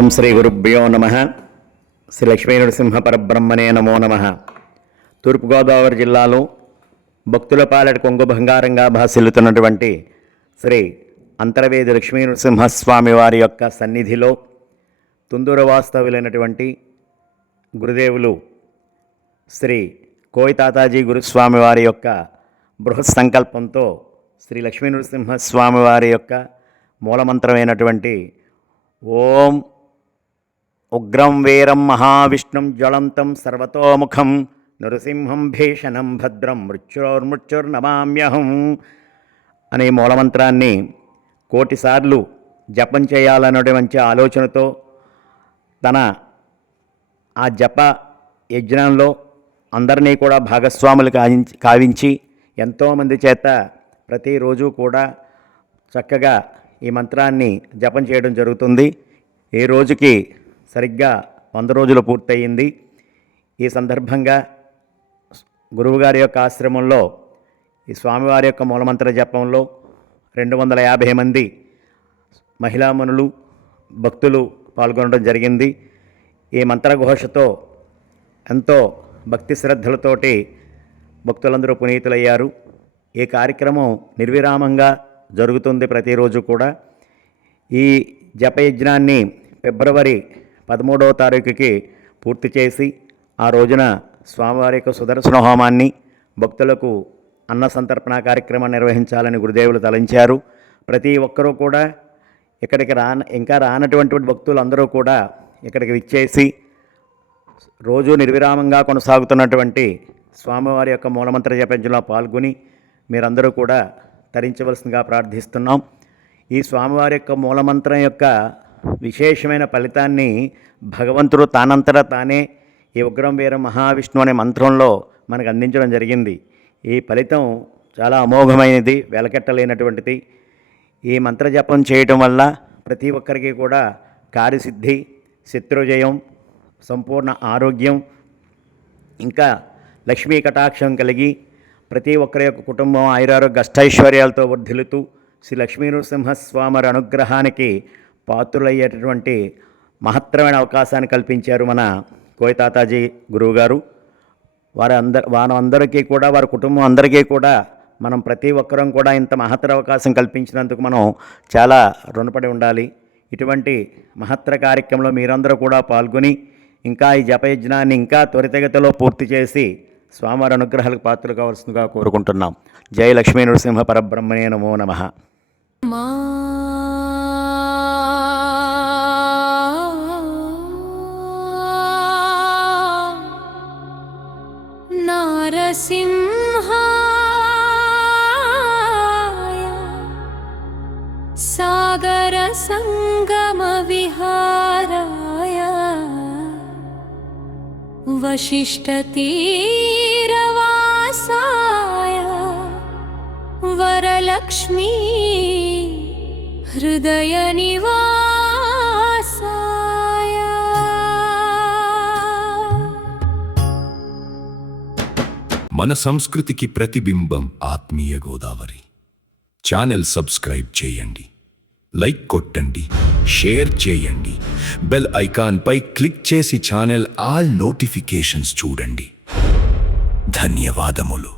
ఓం శ్రీ గురుభ్యో నమః. శ్రీ లక్ష్మీ నరసింహ పరబ్రహ్మణే నమో నమః. తూర్పుగోదావరి జిల్లాలో భక్తుల పాలట కొంగు బంగారంగా భాసిల్లుతున్నటువంటి శ్రీ అంతర్వేది లక్ష్మీ నరసింహస్వామి వారి యొక్క సన్నిధిలో తుందూర వాస్తవులైనటువంటి గురుదేవులు శ్రీ కోయి తాతాజీ గురుస్వామి వారి యొక్క బృహత్ సంకల్పంతో శ్రీ లక్ష్మీ నరసింహస్వామి వారి యొక్క మూలమంత్రమైనటువంటి ఓం ఉగ్రం వీరం మహావిష్ణుం జ్వలంతం సర్వతోముఖం నృసింహం భీషణం భద్రం మృత్యుర్నమామ్యహం అనే మూలమంత్రాన్ని 1,000,000 సార్లు జపం చేయాలన్నటువంటి ఆలోచనతో తన ఆ జప యజ్ఞంలో అందరినీ కూడా భాగస్వాములు కావించి ఎంతోమంది చేత ప్రతిరోజు కూడా చక్కగా ఈ మంత్రాన్ని జపం చేయడం జరుగుతుంది. ఈ రోజుకి సరిగ్గా 100 రోజులు పూర్తయింది. ఈ సందర్భంగా గురువుగారి యొక్క ఆశ్రమంలో ఈ స్వామివారి యొక్క మూలమంత్ర జపంలో 250 మంది మహిళామణులు భక్తులు పాల్గొనడం జరిగింది. ఈ మంత్రఘోషతో ఎంతో భక్తి శ్రద్ధలతోటి భక్తులందరూ పునీతులయ్యారు. ఈ కార్యక్రమం నిర్విరామంగా జరుగుతుంది ప్రతిరోజు కూడా. ఈ జపయజ్ఞాన్ని ఫిబ్రవరి 13వ తారీఖుకి పూర్తి చేసి ఆ రోజున స్వామివారి యొక్క సుదర్శన హోమాన్ని భక్తులకు అన్న సంతర్పణ కార్యక్రమాన్ని నిర్వహించాలని గురుదేవులు తలంచారు. ప్రతి ఒక్కరూ కూడా ఇక్కడికి ఇంకా రానటువంటి భక్తులు అందరూ కూడా ఇక్కడికి విచ్చేసి రోజు నిర్విరామంగా కొనసాగుతున్నటువంటి స్వామివారి యొక్క మూలమంత్ర జపంలో పాల్గొని మీరందరూ కూడా తరించవలసిందిగా ప్రార్థిస్తున్నాం. ఈ స్వామివారి యొక్క మూలమంత్రం యొక్క విశేషమైన ఫలితాన్ని భగవంతుడు తానంతటా తానే ఈ ఉగ్రం వీర మహావిష్ణు అనే మంత్రంలో మనకు అందించడం జరిగింది. ఈ ఫలితం చాలా అమోఘమైనది, వెలకెట్టలేనటువంటిది. ఈ మంత్ర జపం చేయటం వల్ల ప్రతి ఒక్కరికి కూడా కార్యసిద్ధి, శత్రుజయం, సంపూర్ణ ఆరోగ్యం, ఇంకా లక్ష్మీ కటాక్షం కలిగి ప్రతి ఒక్కరి యొక్క కుటుంబం ఆయురారోగ్య అష్టైశ్వర్యాలతో వర్ధిల్లుతూ శ్రీ లక్ష్మీ నరసింహస్వామి అనుగ్రహానికి పాత్రులయ్యేటటువంటి మహత్తరమైన అవకాశాన్ని కల్పించారు మన కోయి తాతాజీ గురువుగారు. వారందరికీ కూడా వారి కుటుంబం అందరికీ కూడా మనం ప్రతి ఒక్కరం కూడా ఇంత మహత్తర అవకాశం కల్పించినందుకు మనం చాలా రుణపడి ఉండాలి. ఇటువంటి మహత్తర కార్యక్రమంలో మీరందరూ కూడా పాల్గొని ఇంకా ఈ జపయజ్ఞాన్ని ఇంకా త్వరితగతిలో పూర్తి చేసి స్వామివారి అనుగ్రహాలకు పాత్రలు కావాల్సిందిగా కోరుకుంటున్నాం. జై లక్ష్మీ నరసింహ పరబ్రహ్మణే నమో నమః. నారసింహాయ సాగర సంగమ విహారాయ వశిష్ఠతీరవాసాయ వరలక్ష్మీ హృదయ నివాసాయ. మన సంస్కృతికి ప్రతిబింబం ఆత్మీయ గోదావరి. ఛానల్ సబ్స్క్రైబ్ చేయండి, లైక్ కొట్టండి, షేర్ చేయండి, బెల్ ఐకాన్ పై క్లిక్ చేసి ఛానల్ ఆల్ నోటిఫికేషన్స్ చూడండి. ధన్యవాదములు.